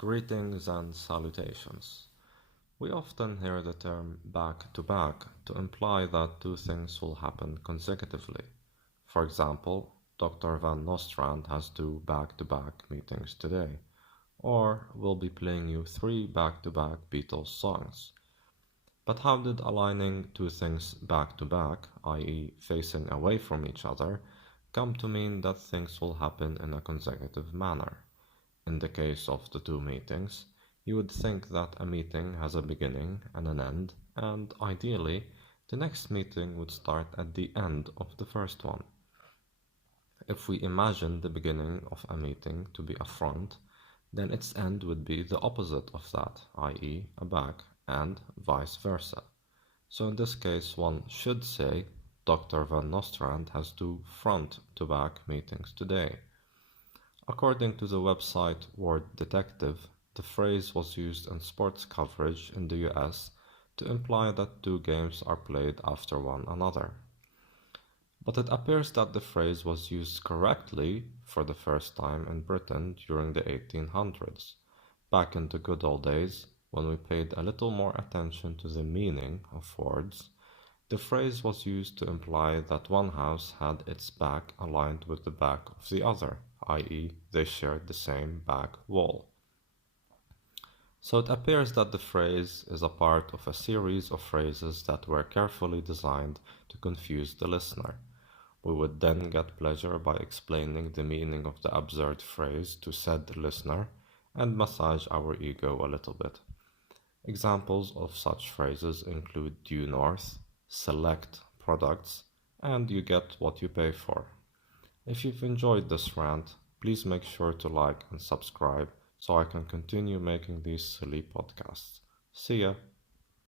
Greetings and salutations. We often hear the term back to back to imply that two things will happen consecutively. For example, Dr. Van Nostrand has two back to back meetings today, or we'll be playing you three back to back Beatles songs. But how did aligning two things back to back, i.e., facing away from each other, come to mean that things will happen in a consecutive manner? In the case of the two meetings, you would think that a meeting has a beginning and an end, and ideally, the next meeting would start at the end of the first one. If we imagine the beginning of a meeting to be a front, then its end would be the opposite of that, i.e., a back, and vice versa. So in this case, one should say Dr. Van Nostrand has two front-to-back meetings today. According to the website Word Detective, the phrase was used in sports coverage in the US to imply that two games are played after one another. But it appears that the phrase was used correctly for the first time in Britain during the 1800s, back in the good old days when we paid a little more attention to the meaning of words. The phrase was used to imply that one house had its back aligned with the back of the other, i.e., they shared the same back wall. So it appears that the phrase is a part of a series of phrases that were carefully designed to confuse the listener. We would then get pleasure by explaining the meaning of the absurd phrase to said listener and massage our ego a little bit. Examples of such phrases include due north, select products, and you get what you pay for. If you've enjoyed this rant, please make sure to like and subscribe so I can continue making these silly podcasts. See ya!